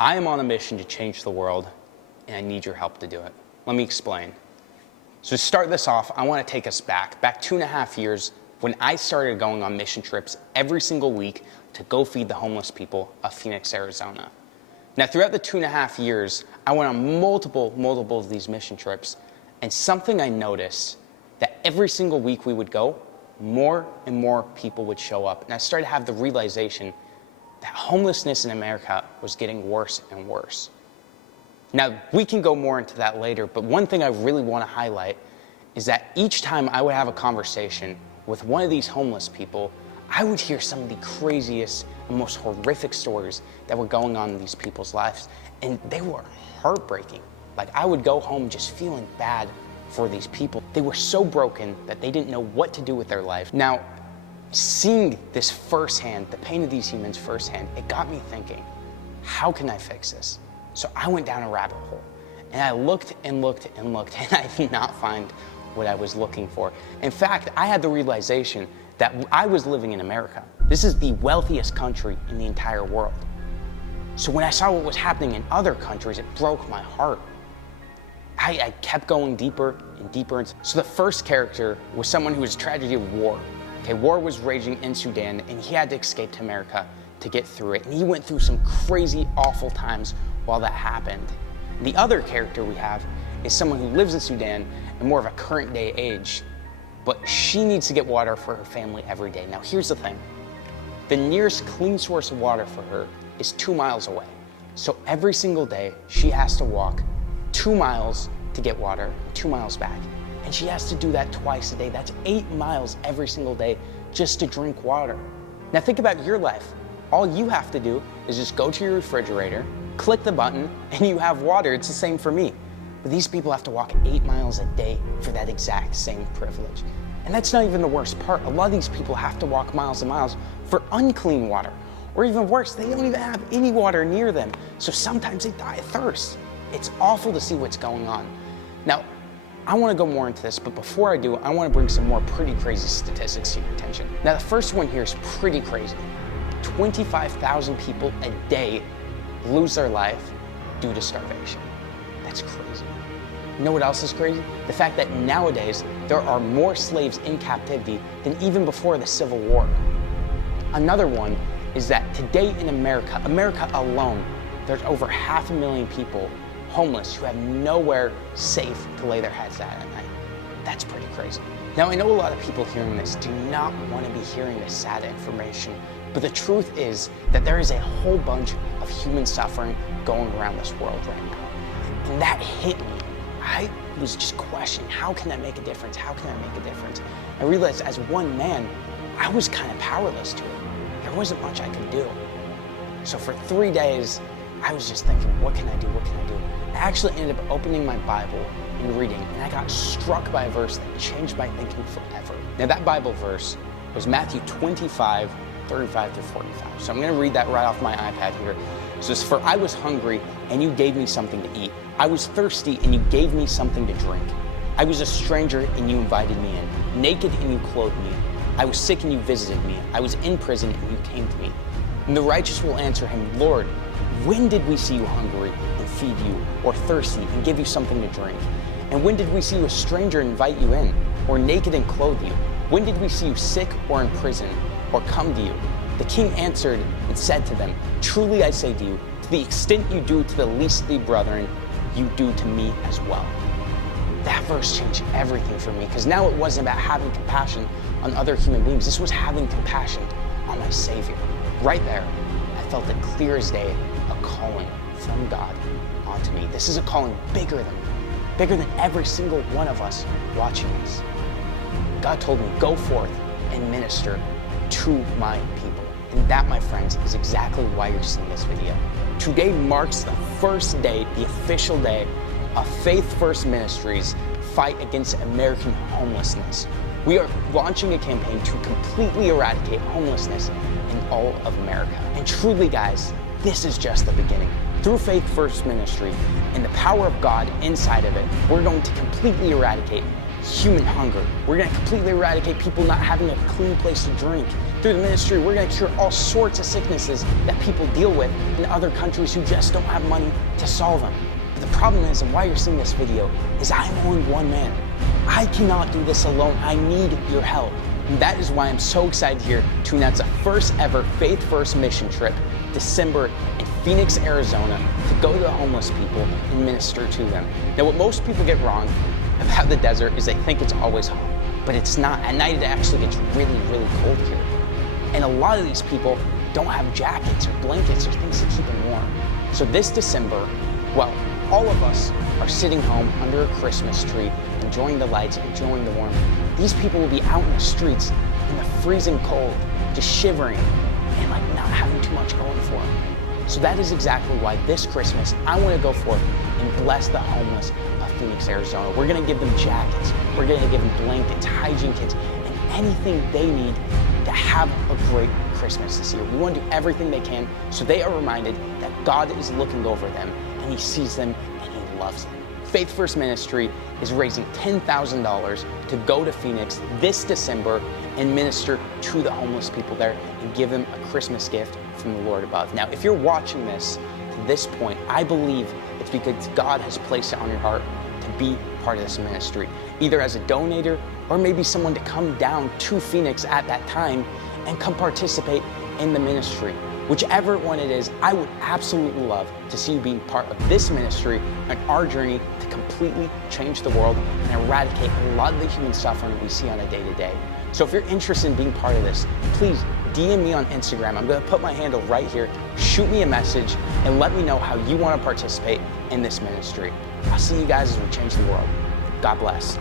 I am on a mission to change the world, and I need your help to do it. Let me explain. So to start this off, I want to take us back 2.5 years when I started going on mission trips every single week to go feed the homeless people of Phoenix, Arizona. Now, throughout the 2.5 years, I went on multiple of these mission trips, and something I noticed that every single week we would go, more and more people would show up. And I started to have the realization that homelessness in America was getting worse and worse. Now, we can go more into that later, but one thing I really want to highlight is that each time I would have a conversation with one of these homeless people, I would hear some of the craziest and most horrific stories that were going on in these people's lives, and they were heartbreaking. Like, I would go home just feeling bad for these people. They were so broken that they didn't know what to do with their life. Now, seeing this firsthand, the pain of these humans firsthand, it got me thinking, how can I fix this? So I went down a rabbit hole, and I looked and looked and looked, and I did not find what I was looking for. In fact, I had the realization that I was living in America. This is the wealthiest country in the entire world. So when I saw what was happening in other countries, it broke my heart. I kept going deeper and deeper. So the first character was someone who was a tragedy of war. Okay, war was raging in Sudan, and he had to escape to America to get through it. And he went through some crazy, awful times while that happened. The other character we have is someone who lives in Sudan and more of a current day age, but she needs to get water for her family every day. Now here's the thing, the nearest clean source of water for her is 2 miles away. So every single day she has to walk 2 miles to get water, 2 miles back. And she has to do that twice a day. That's 8 miles every single day just to drink water. Now think about your life. All you have to do is just go to your refrigerator, click the button, and you have water. It's the same for me. But these people have to walk 8 miles a day for that exact same privilege. And that's not even the worst part. A lot of these people have to walk miles and miles for unclean water. Or even worse, they don't even have any water near them. So sometimes they die of thirst. It's awful to see what's going on. Now, I want to go more into this, but before I do, I want to bring some more pretty crazy statistics to your attention. Now, the first one here is pretty crazy. 25,000 people a day lose their life due to starvation. That's crazy. You know what else is crazy? The fact that nowadays there are more slaves in captivity than even before the Civil War. Another one is that today in America alone, there's over 500,000 people homeless who have nowhere safe to lay their heads at night. That's pretty crazy. Now, I know a lot of people hearing this do not want to be hearing this sad information, but the truth is that there is a whole bunch of human suffering going around this world right now. And that hit me. I was just questioning, how can I make a difference? How can I make a difference? I realized as one man, I was kind of powerless to it. There wasn't much I could do. So for 3 days, I was just thinking, what can I do? What can I do? I actually ended up opening my Bible and reading, and I got struck by a verse that changed my thinking forever. Now that Bible verse was Matthew 25, 35 through 45. So I'm going to read that right off my iPad here. It says, "For I was hungry, and you gave me something to eat. I was thirsty, and you gave me something to drink. I was a stranger, and you invited me in. Naked, and you clothed me. I was sick, and you visited me. I was in prison, and you came to me." And the righteous will answer him, "Lord, when did we see you hungry and feed you, or thirsty and give you something to drink? And when did we see you a stranger and invite you in, or naked and clothe you? When did we see you sick or in prison, or come to you?" The king answered and said to them, "Truly I say to you, to the extent you do to the least of the brethren, you do to me as well." That verse changed everything for me, because now it wasn't about having compassion on other human beings. This was having compassion on my Savior. Right there, I felt it clear as day, a calling from God onto me. This is a calling bigger than every single one of us watching this. God told me, go forth and minister to my people. And that, my friends, is exactly why you're seeing this video. Today marks the first day, the official day of Faith First Ministries' fight against American homelessness. We are launching a campaign to completely eradicate homelessness in all of America. And truly, guys, this is just the beginning. Through Faith First Ministry and the power of God inside of it, we're going to completely eradicate human hunger. We're going to completely eradicate people not having a clean place to drink, Through the ministry, we're going to cure all sorts of sicknesses that people deal with in other countries who just don't have money to solve them. But the problem is, and why you're seeing this video, is I'm only one man. I cannot do this alone. I need your help. And that is why I'm so excited here to announce the first ever Faith First mission trip, December, in Phoenix, Arizona, to go to the homeless people and minister to them. Now, what most people get wrong about the desert is they think it's always hot, but it's not. At night, it actually gets really, really cold here. And a lot of these people don't have jackets or blankets or things to keep them warm. So this December, well, all of us are sitting home under a Christmas tree, enjoying the lights, enjoying the warmth. These people will be out in the streets in the freezing cold, just shivering and like not having too much going for them. So that is exactly why this Christmas, I want to go forth and bless the homeless of Phoenix, Arizona. We're going to give them jackets. We're going to give them blankets, hygiene kits, and anything they need to have a great Christmas this year. We want to do everything they can so they are reminded that God is looking over them and He sees them and He loves them. Faith First Ministry is raising $10,000 to go to Phoenix this December and minister to the homeless people there and give them a Christmas gift from the Lord above. Now, if you're watching this to this point, I believe it's because God has placed it on your heart to be part of this ministry, either as a donator or maybe someone to come down to Phoenix at that time and come participate in the ministry. Whichever one it is, I would absolutely love to see you being part of this ministry and our journey to completely change the world and eradicate a lot of the human suffering we see on a day-to-day. So if you're interested in being part of this, please DM me on Instagram. I'm going to put my handle right here. Shoot me a message and let me know how you want to participate in this ministry. I'll see you guys as we change the world. God bless.